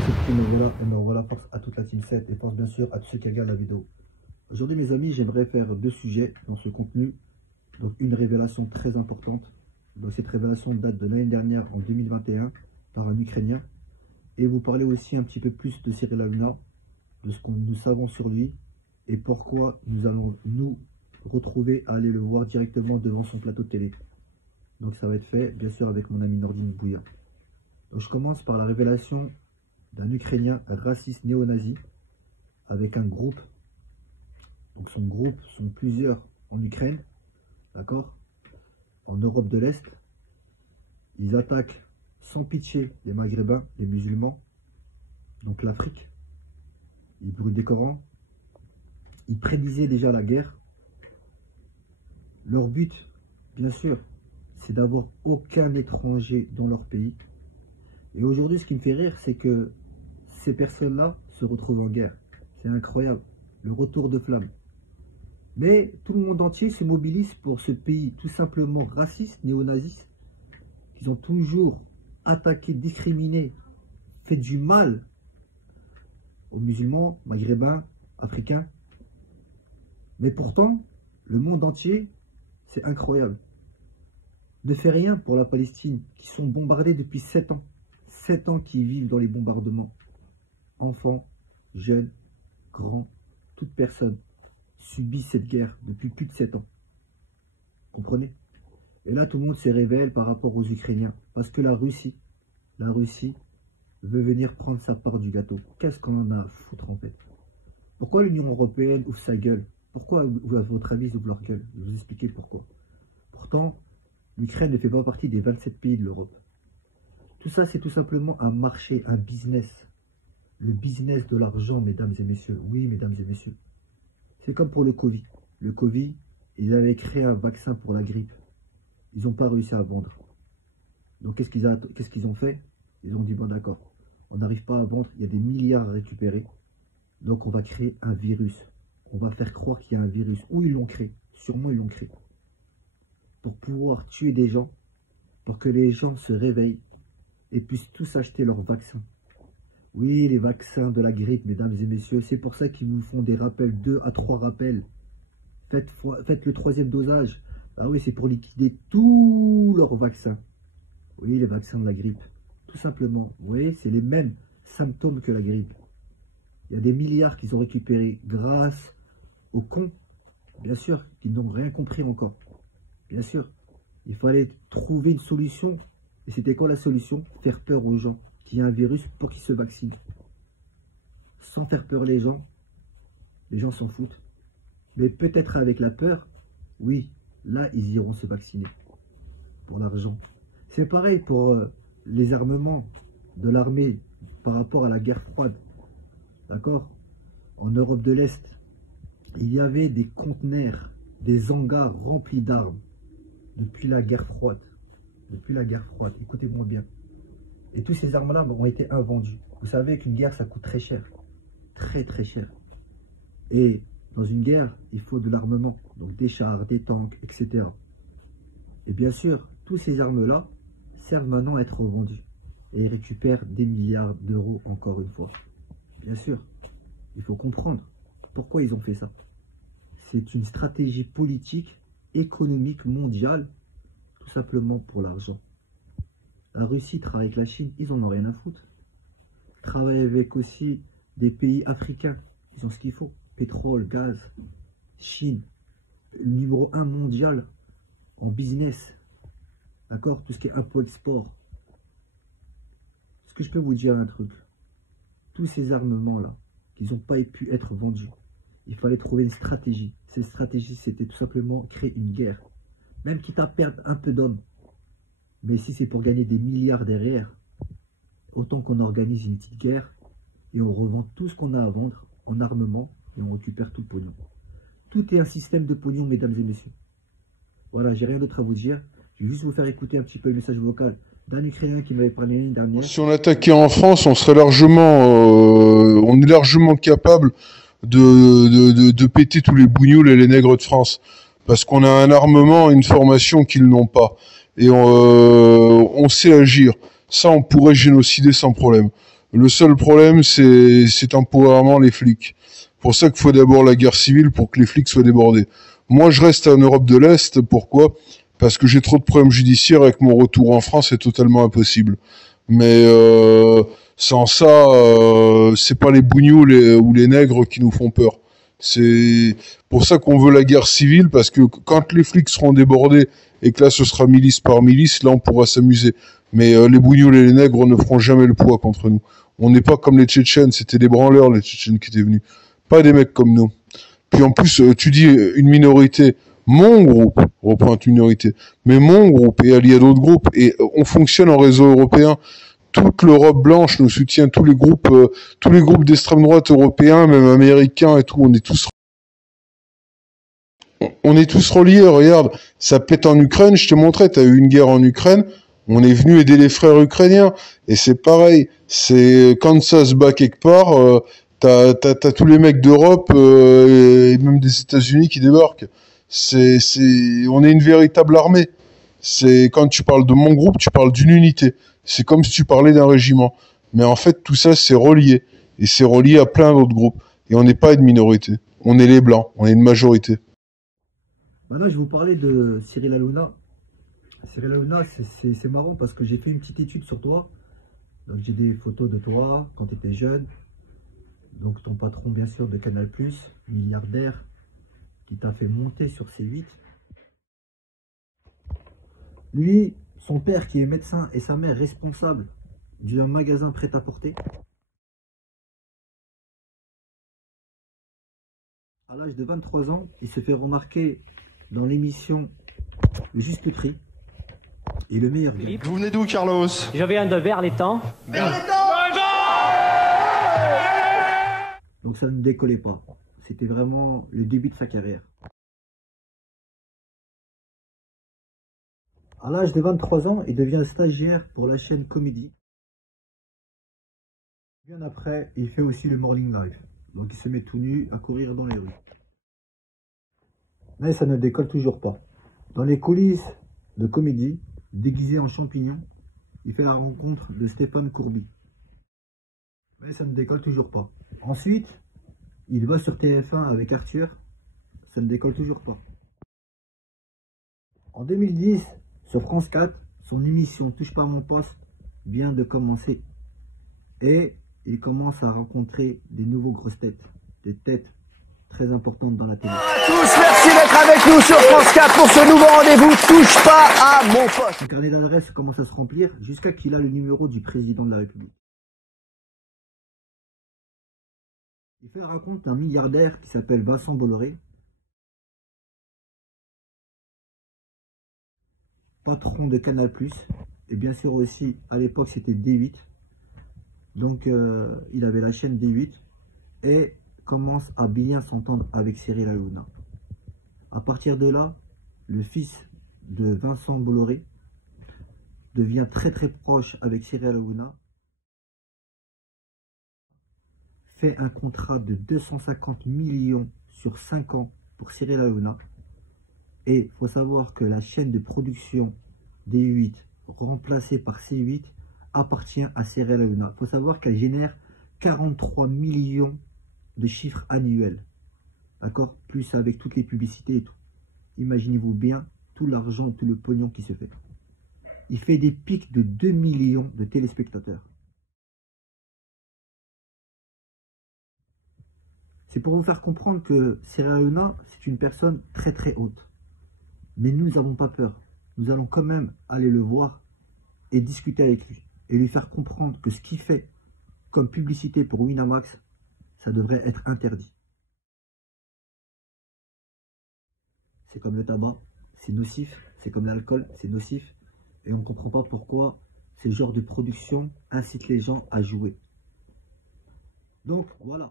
Voilà, c'est tout, et me voilà, force à toute la team 7 et force bien sûr à tous ceux qui regardent la vidéo. Aujourd'hui mes amis, j'aimerais faire deux sujets dans ce contenu. Donc une révélation très importante. Donc cette révélation date de l'année dernière, en 2021, par un Ukrainien. Et vous parler aussi un petit peu plus de Cyril Hanouna, de ce que nous savons sur lui et pourquoi nous allons nous retrouver à aller le voir directement devant son plateau de télé. Donc ça va être fait bien sûr avec mon ami Nordine Bouya. Donc je commence par la révélation d'un Ukrainien raciste néo-nazi avec un groupe. Donc son groupe sont plusieurs en Ukraine, d'accord, en Europe de l'Est. Ils attaquent sans pitié les Maghrébins, les musulmans, donc l'Afrique. Ils brûlent des Corans. Ils prédisaient déjà la guerre. Leur but, bien sûr, c'est d'avoir aucun étranger dans leur pays. Et aujourd'hui, ce qui me fait rire, c'est que ces personnes-là se retrouvent en guerre. C'est incroyable, le retour de flamme. Mais tout le monde entier se mobilise pour ce pays tout simplement raciste, néo-naziste, qu'ils ont toujours attaqué, discriminé, fait du mal aux musulmans, maghrébins, africains. Mais pourtant, le monde entier, c'est incroyable, ne fait rien pour la Palestine, qui sont bombardés depuis 7 ans. 7 ans qu'ils vivent dans les bombardements. Enfants, jeunes, grands, toute personne subit cette guerre depuis plus de 7 ans. Comprenez? Et là, tout le monde se révèle par rapport aux Ukrainiens. Parce que la Russie veut venir prendre sa part du gâteau. Qu'est-ce qu'on en a à foutre en fait? Pourquoi l'Union Européenne ouvre sa gueule? Pourquoi, à votre avis, ils ouvrent leur gueule? Je vais vous expliquer pourquoi. Pourtant, l'Ukraine ne fait pas partie des 27 pays de l'Europe. Tout ça, c'est tout simplement un marché, un business. Le business de l'argent, mesdames et messieurs. Oui, mesdames et messieurs. C'est comme pour le Covid. Le Covid, ils avaient créé un vaccin pour la grippe. Ils n'ont pas réussi à vendre. Donc, qu'est-ce qu'ils ont fait? Ils ont dit, bon d'accord, on n'arrive pas à vendre, il y a des milliards à récupérer. Donc, on va créer un virus. On va faire croire qu'il y a un virus. Où ils l'ont créé? Sûrement, ils l'ont créé. Pour pouvoir tuer des gens, pour que les gens se réveillent et puissent tous acheter leur vaccin. Oui, les vaccins de la grippe, mesdames et messieurs, c'est pour ça qu'ils vous font des rappels, 2 à 3 rappels. Faites le 3e dosage. Ah oui, c'est pour liquider tous leurs vaccins. Oui, les vaccins de la grippe. Tout simplement. Vous voyez, c'est les mêmes symptômes que la grippe. Il y a des milliards qu'ils ont récupérés grâce aux cons, bien sûr, qui n'ont rien compris encore. Bien sûr, il fallait trouver une solution. Et c'était quoi la solution? Faire peur aux gens qu'il y a un virus pour qu'ils se vaccinent. Sans faire peur les gens s'en foutent. Mais peut-être avec la peur, oui, là, ils iront se vacciner. Pour l'argent. C'est pareil pour les armements de l'armée par rapport à la guerre froide. D'accord? En Europe de l'Est, il y avait des conteneurs, des hangars remplis d'armes. Depuis la guerre froide. Depuis la guerre froide. Écoutez-moi bien. Et tous ces armes-là ont été invendues. Vous savez qu'une guerre, ça coûte très cher. Très, très cher. Et dans une guerre, il faut de l'armement. Donc des chars, des tanks, etc. Et bien sûr, tous ces armes-là servent maintenant à être revendues. Et ils récupèrent des milliards d'euros encore une fois. Bien sûr, il faut comprendre pourquoi ils ont fait ça. C'est une stratégie politique, économique, mondiale, tout simplement pour l'argent. La Russie travaille avec la Chine, ils en ont rien à foutre. Ils travaillent avec aussi des pays africains, ils ont ce qu'il faut. Pétrole, gaz, Chine, numéro 1 mondial en business. D'accord? Tout ce qui est import-export. Est-ce que je peux vous dire un truc? Tous ces armements-là, qu'ils n'ont pas pu être vendus, il fallait trouver une stratégie. Cette stratégie, c'était tout simplement créer une guerre. Même quitte à perdre un peu d'hommes. Mais si c'est pour gagner des milliards derrière, autant qu'on organise une petite guerre et on revend tout ce qu'on a à vendre en armement et on récupère tout le pognon. Tout est un système de pognon, mesdames et messieurs. Voilà, j'ai rien d'autre à vous dire. Je vais juste vous faire écouter un petit peu le message vocal d'un Ukrainien qui m'avait parlé l'année dernière. Si on attaquait en France, on est largement capable de péter tous les bougnoules et les nègres de France. Parce qu'on a un armement et une formation qu'ils n'ont pas. Et on sait agir. Ça, on pourrait génocider sans problème. Le seul problème, c'est temporairement les flics. Pour ça qu'il faut d'abord la guerre civile pour que les flics soient débordés. Moi, je reste en Europe de l'Est. Pourquoi? Parce que j'ai trop de problèmes judiciaires et que mon retour en France est totalement impossible. Mais sans ça, c'est pas les bougnous ou les nègres qui nous font peur. C'est pour ça qu'on veut la guerre civile, parce que quand les flics seront débordés et que là ce sera milice par milice, là on pourra s'amuser. Mais les bougnoules et les nègres ne feront jamais le poids contre nous. On n'est pas comme les Tchétchènes, c'était des branleurs les Tchétchènes qui étaient venus. Pas des mecs comme nous. Puis en plus, tu dis une minorité. Mon groupe représente une minorité, mais mon groupe est allié à d'autres groupes et on fonctionne en réseau européen. Toute l'Europe blanche nous soutient, tous les groupes d'extrême droite européens, même américains et tout, on est tous reliés. Regarde, ça pète en Ukraine, je te montrais, t'as eu une guerre en Ukraine, on est venu aider les frères ukrainiens, et c'est pareil, c'est quand ça se bat quelque part, t'as tous les mecs d'Europe et même des États-Unis qui débarquent. On est une véritable armée. C'est quand tu parles de mon groupe, tu parles d'une unité. C'est comme si tu parlais d'un régiment. Mais en fait, tout ça, c'est relié. Et c'est relié à plein d'autres groupes. Et on n'est pas une minorité. On est les Blancs. On est une majorité. Maintenant, je vais vous parler de Cyril Hanouna. Cyril Hanouna, c'est marrant parce que j'ai fait une petite étude sur toi. Donc, j'ai des photos de toi quand tu étais jeune. Donc, ton patron, bien sûr, de Canal+, milliardaire, qui t'a fait monter sur C8. Lui, son père qui est médecin et sa mère responsable d'un magasin prêt-à-porter. À l'âge de 23 ans, il se fait remarquer dans l'émission Le Juste Prix. Et le meilleur gagne. Vous venez d'où, Carlos? Je viens de Berlétan. Donc ça ne décollait pas. C'était vraiment le début de sa carrière. À l'âge de 23 ans, il devient stagiaire pour la chaîne Comédie. Bien après, il fait aussi le Morning Live. Donc il se met tout nu à courir dans les rues. Mais ça ne décolle toujours pas. Dans les coulisses de Comédie, déguisé en champignon, il fait la rencontre de Stéphane Courby. Mais ça ne décolle toujours pas. Ensuite, il va sur TF1 avec Arthur. Ça ne décolle toujours pas. En 2010, sur France 4, son émission Touche pas à mon poste vient de commencer. Et il commence à rencontrer des nouveaux grosses têtes. Des têtes très importantes dans la télé. À tous, merci d'être avec nous sur France 4 pour ce nouveau rendez-vous Touche pas à mon poste. Son carnet d'adresse commence à se remplir jusqu'à qu'il a le numéro du président de la République. Il fait la rencontre d'un milliardaire qui s'appelle Vincent Bolloré, patron de Canal+, et bien sûr aussi, à l'époque, c'était D8. Donc, il avait la chaîne D8 et commence à bien s'entendre avec Cyril Hanouna. À partir de là, le fils de Vincent Bolloré devient très très proche avec Cyril Hanouna, fait un contrat de 250 millions sur 5 ans pour Cyril Hanouna. Et il faut savoir que la chaîne de production D8, remplacée par C8, appartient à Cyril Hanouna. Il faut savoir qu'elle génère 43 millions de chiffres annuels. D'accord? Plus avec toutes les publicités et tout. Imaginez-vous bien tout l'argent, tout le pognon qui se fait. Il fait des pics de 2 millions de téléspectateurs. C'est pour vous faire comprendre que Cyril Hanouna, c'est une personne très très haute. Mais nous n'avons pas peur. Nous allons quand même aller le voir et discuter avec lui. Et lui faire comprendre que ce qu'il fait comme publicité pour Winamax, ça devrait être interdit. C'est comme le tabac, c'est nocif. C'est comme l'alcool, c'est nocif. Et on ne comprend pas pourquoi ce genre de production incite les gens à jouer. Donc voilà.